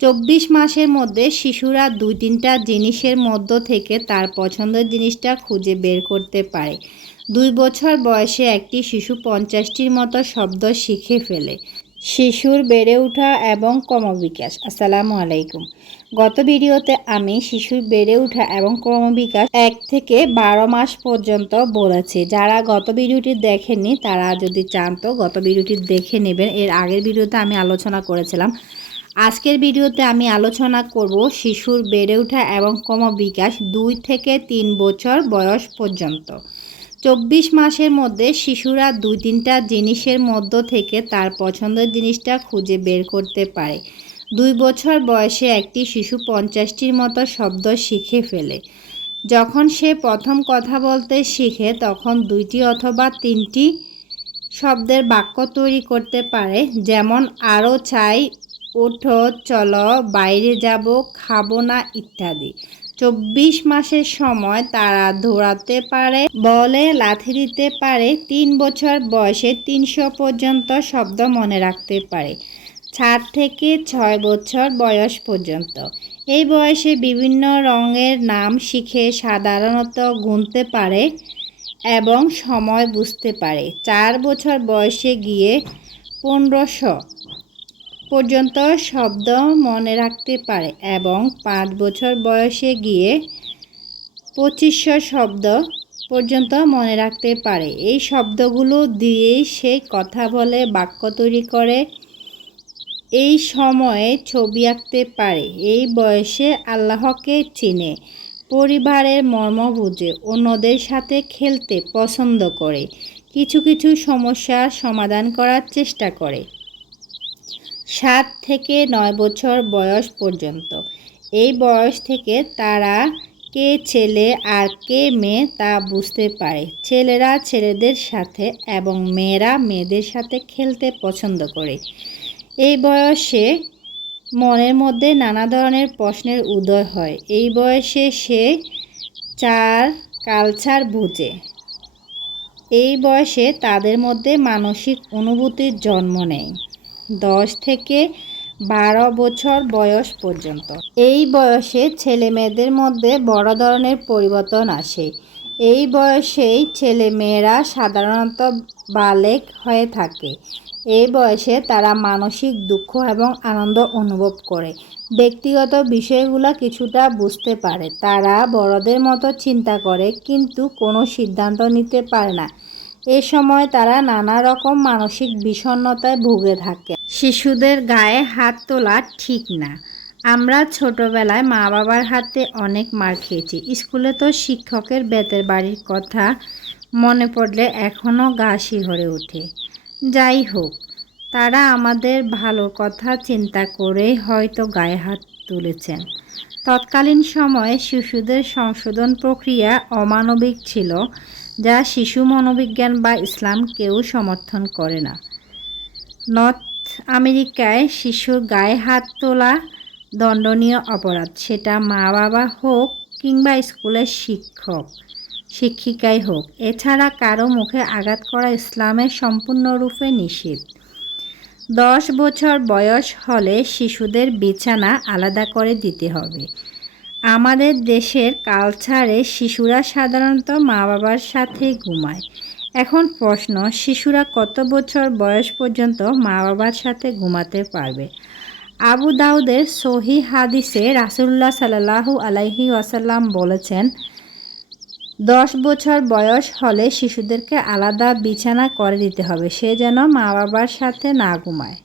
চব্বিশ মাসের মধ্যে শিশুরা দুই তিনটা জিনিসের মধ্য থেকে তার পছন্দের জিনিসটা খুঁজে বের করতে পারে। দুই বছর বয়সে একটি শিশু পঞ্চাশটির মতো শব্দ শিখে ফেলে। শিশুর বেড়ে ওঠা এবং ক্রমবিকাশ। আসসালামু আলাইকুম। গত ভিডিওতে আমি শিশুর বেড়ে ওঠা এবং ক্রমবিকাশ এক থেকে বারো মাস পর্যন্ত বলেছি। যারা গত ভিডিওটি দেখেননি, তারা যদি চান তো গত ভিডিওটি দেখে নেবেন। এর আগের ভিডিওতে আমি আলোচনা করেছিলাম আজকের ভিডিওতে আমি আলোচনা করব শিশুর বেড়ে ওঠা এবং ক্রমবিকাশ দুই থেকে তিন বছর বয়স পর্যন্ত। চব্বিশ মাসের মধ্যে শিশুরা দুই তিনটা জিনিসের মধ্য থেকে তার পছন্দের জিনিসটা খুঁজে বের করতে পারে। দুই বছর বয়সে একটি শিশু পঞ্চাশটির মতো শব্দ শিখে ফেলে। যখন সে প্রথম কথা বলতে শিখে, তখন দুইটি অথবা তিনটি শব্দের বাক্য তৈরি করতে পারে, যেমন আরও চাই ওঠো, চলো, বাইরে যাব, খাব না ইত্যাদি। চব্বিশ মাসের সময় তারা দৌড়াতে পারে, বলে লাথি দিতে পারে, তিন বছর বয়সে তিনশো পর্যন্ত শব্দ মনে রাখতে পারে, চার থেকে ছয় বছর বয়স পর্যন্ত। এই বয়সে বিভিন্ন রঙের নাম শিখে সাধারণত গুনতে পারে এবং সময় বুঝতে পারে। চার বছর বয়সে গিয়ে পনেরোশো পর্যন্ত শব্দ মনে রাখতে পারে এবং পাঁচ বছর বয়সে গিয়ে পঁচিশশো শব্দ পর্যন্ত মনে রাখতে পারে। এই শব্দগুলো দিয়েই সে কথা বলে, বাক্য তৈরি করে, এই সময়ে ছবি আঁকতে পারে। এই বয়সে আল্লাহকে চিনে, পরিবারের মর্ম বুঝে, অন্যদের সাথে খেলতে পছন্দ করে, কিছু কিছু সমস্যার সমাধান করার চেষ্টা করে। সাত থেকে নয় বছর বয়স পর্যন্ত। এই বয়স থেকে তারা কে ছেলে আর কে মেয়ে তা বুঝতে পারে। ছেলেরা ছেলেদের সাথে এবং মেয়েরা মেয়েদের সাথে খেলতে পছন্দ করে। এই বয়সে মনের মধ্যে নানা ধরনের প্রশ্নের উদয় হয়। এই বয়সে সে চার কালচার বুঝে। এই বয়সে তাদের মধ্যে মানসিক অনুভূতির জন্ম নেয়। দশ থেকে বারো বছর বয়স পর্যন্ত। এই বয়সে ছেলে মেয়েদের মধ্যে বড় ধরনের পরিবর্তন আসে। এই বয়সেই ছেলে মেয়েরা সাধারণত বালেক হয়ে থাকে। এই বয়সে তারা মানসিক দুঃখ এবং আনন্দ অনুভব করে। ব্যক্তিগত বিষয়গুলো কিছুটা বুঝতে পারে। তারা বড়দের মতো চিন্তা করে, কিন্তু কোনো সিদ্ধান্ত নিতে পারে না। এ সময় তারা নানা রকম মানসিক বিষণ্নতায় ভুগে থাকে। শিশুদের গায়ে হাত তোলা ঠিক না। আমরা ছোটবেলায় মা বাবার হাতে অনেক মার খেয়েছি। স্কুলে তো শিক্ষকের বেতের বাড়ির কথা মনে পড়লে এখনও গা শিহরে ওঠে। যাই হোক, তারা আমাদের ভালো কথা চিন্তা করেই হয়তো গায়ে হাত তুলেছেন। তৎকালীন সময়ে শিশুদের সংশোধন প্রক্রিয়া অমানবিক ছিল। যা শিশু মনোবিজ্ঞান বা ইসলাম কেউ সমর্থন করে না। নর্থ আমেরিকায় শিশুর গায়ে হাত তোলা দণ্ডনীয় অপরাধ। সেটা মা বাবা হোক কিংবা স্কুলের শিক্ষক, শিক্ষিকাই হোক। এছাড়া কারও মুখে আঘাত করা ইসলামের সম্পূর্ণরূপে নিষেধ। দশ বছর বয়স হলে শিশুদের বিছানা আলাদা করে দিতে হবে। আমাদের দেশের কালচারে শিশুরা সাধারণত মা বাবার সাথে ঘুমায়। এখন প্রশ্ন, শিশুরা কত বছর বয়স পর্যন্ত মা বাবার সাথে ঘুমাতে পারবে? আবু দাউদের সহি হাদিসে রাসুল্লাহ সাল্লাহু আলাইহি ওয়াসাল্লাম বলেছেন, দশ বছর বয়স হলে শিশুদেরকে আলাদা বিছানা করে দিতে হবে। সে যেন মা বাবার সাথে না ঘুমায়।